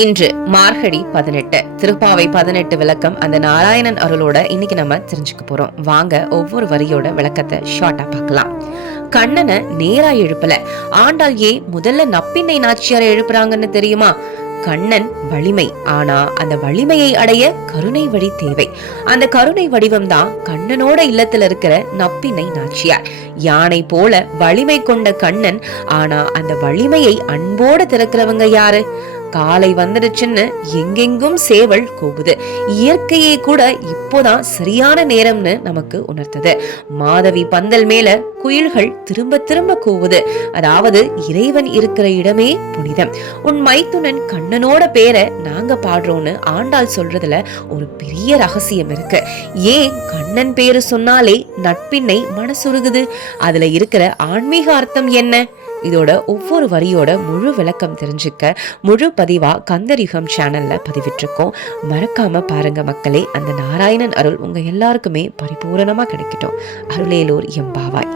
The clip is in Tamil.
இன்று மார்கழி 18 திருப்பாவை 18 விளக்கம் அந்த நாராயணன் அருளோட இன்னைக்கு நம்ம தெரிஞ்சுக்க போறோம். வாங்க ஒவ்வொரு வரியோட விளக்கத்தை ஷார்ட்டா பார்க்கலாம். கண்ணனை நேரா எழுப்பல, ஆண்டாள் முதல்ல நப்பின்னை நாச்சியாரை எழுப்புறாங்கன்னு தெரியுமா? கண்ணன் வலிமை, ஆனா அந்த வலிமையை அடைய கருணை வழி தேவை. அந்த கருணை வடிவம் தான் கண்ணனோட இல்லத்துல இருக்கிற நப்பின்னை நாச்சியார். யானை போல வலிமை கொண்ட கண்ணன், ஆனா அந்த வலிமையை அன்போட திறக்கிறவங்க யாரு? காலை வந்துடுச்சுன்னு எங்கெங்கும் சேவல் கூவுது. இயற்கையே கூட இப்போதான் சரியான நேரம்னு நமக்கு உணர்த்தது. மாதவி பந்தல் மேல குயில்கள் திரும்ப திரும்ப கூவுது. அதாவது இறைவன் இருக்கிற இடமே புனிதம். உன் மைத்துனன் கண்ணனோட பேரை நாங்க பாடுறோம்னு ஆண்டாள் சொல்றதுல ஒரு பெரிய ரகசியம் இருக்கு. ஏன் கண்ணன் பேரு சொன்னாலே நட்பின்னை மனசுருகுது? அதுல இருக்கிற ஆன்மீக அர்த்தம் என்ன? இதோட ஒவ்வொரு வரியோட முழு விளக்கம் தெரிஞ்சுக்க முழு பதிவா கந்தர் யுகம் சேனல்ல பதிவிட்டிருக்கோம். மறக்காம பாருங்க மக்களே. அந்த நாராயணன் அருள் உங்க எல்லாருக்குமே பரிபூரணமா கிடைக்கட்டும். அருளேலூர் எம்பாவாய்.